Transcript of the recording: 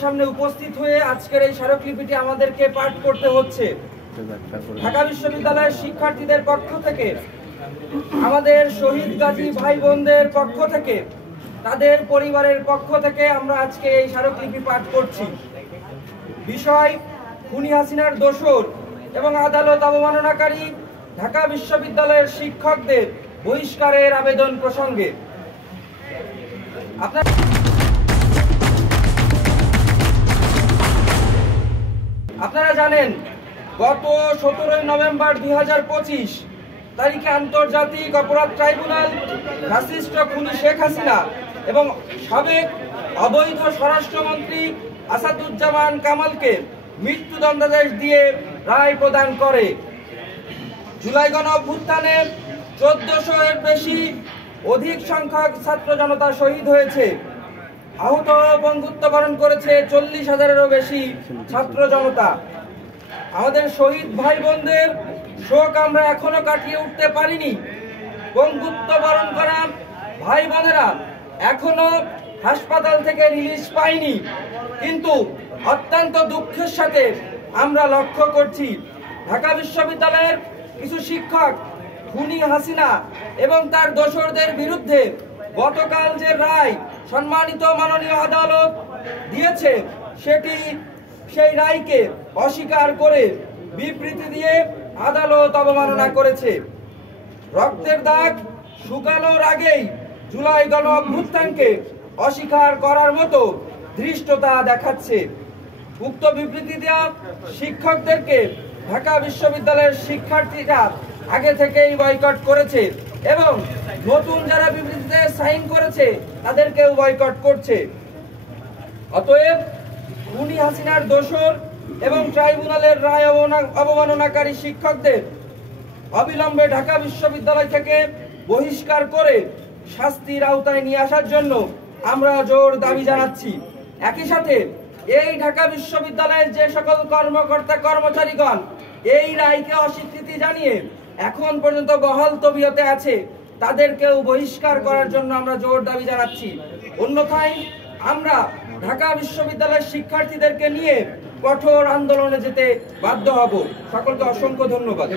সামনে উপস্থিত হয়ে আজকের এই স্মারকলিপিটি আমাদেরকে পাঠ করতে হচ্ছে। ঢাকা বিশ্ববিদ্যালয়ের শিক্ষার্থীদের পক্ষ থেকে, আমাদের শহীদ গাজী ভাই বোনদের পক্ষ থেকে, তাদের পরিবারের পক্ষ থেকে আমরা আজকে এই স্মারকলিপি পাঠ করছি। বিষয়: খুনি হাসিনার দোসর এবং আদালত অবমাননাকারী ঢাকা বিশ্ববিদ্যালয়ের শিক্ষকদের বহিষ্কারের আবেদন প্রসঙ্গে। আপনারা জানেন, গত 17 নভেম্বর 2025 তারিখে আন্তর্জাতিক অপরাধ ট্রাইব্যুনাল ফ্যাসিস্ট খুনি শেখ হাসিনা এবং সাবেক অবৈধ স্বরাষ্ট্রমন্ত্রী আসাদুজ্জামান কামালকে মৃত্যুদণ্ডাদেশ দিয়ে রায় প্রদান করে। জুলাই গণঅভ্যুত্থানে 1400-এর বেশি অধিক সংখ্যক ছাত্র জনতা শহীদ হয়েছে। আহত বঙ্গুত্ব বরণ করেছে 40,000-এরও বেশি ছাত্র জনতা। আমাদের শহীদ ভাই বোনদের শোক আমরা এখনো কাটিয়ে উঠতে পারিনি। বঙ্গুত্ব বরণ করা ভাই বোনেরা এখনো হাসপাতাল থেকে রিলিজ পায়নি, কিন্তু অত্যন্ত দুঃখের সাথে আমরা লক্ষ্য করছি ঢাকা বিশ্ববিদ্যালয়ের কিছু শিক্ষক খুনি হাসিনা এবং তার দোসরদের বিরুদ্ধে গতকাল যে রায় সম্মানিত মাননীয় আদালত দিয়েছে, সেই রায়কে অস্বীকার করে বিবৃতি দিয়ে আদালত অবমাননা করেছে। রক্তের দাগ শুকানোর আগেই জুলাই গণ অভ্যুত্থানকে অস্বীকার করার মতো ধৃষ্টতা দেখাচ্ছে। উক্ত বিবৃতি দেওয়া শিক্ষকদেরকে ঢাকা বিশ্ববিদ্যালয়ের শিক্ষার্থীরা আগে থেকেই বয়কট করেছে এবং নতুন যারা বিবৃতিতে সাইন করেছে তাদেরকেও বয়কট করছে। অতএব খুনি হাসিনার দোসর এবং ট্রাইব্যুনালের রায় অবমাননাকারী শিক্ষকদের অবিলম্বে ঢাকা বিশ্ববিদ্যালয় থেকে বহিষ্কার করে শাস্তির আওতায় নিয়ে আসার জন্য আমরা জোর দাবি জানাচ্ছি। একই সাথে এই ঢাকা বিশ্ববিদ্যালয়ের যে সকল কর্মকর্তা কর্মচারীগণ এই রায়কে অস্বীকৃতি জানিয়ে এখন পর্যন্ত বহাল তবিয়তে আছে, তাদেরকেও বহিষ্কার করার জন্য আমরা জোর দাবি জানাচ্ছি। অন্যথায় আমরা ঢাকা বিশ্ববিদ্যালয়ের শিক্ষার্থীদেরকে নিয়ে কঠোর আন্দোলনে যেতে বাধ্য হব। সকলকে অসংখ্য ধন্যবাদ।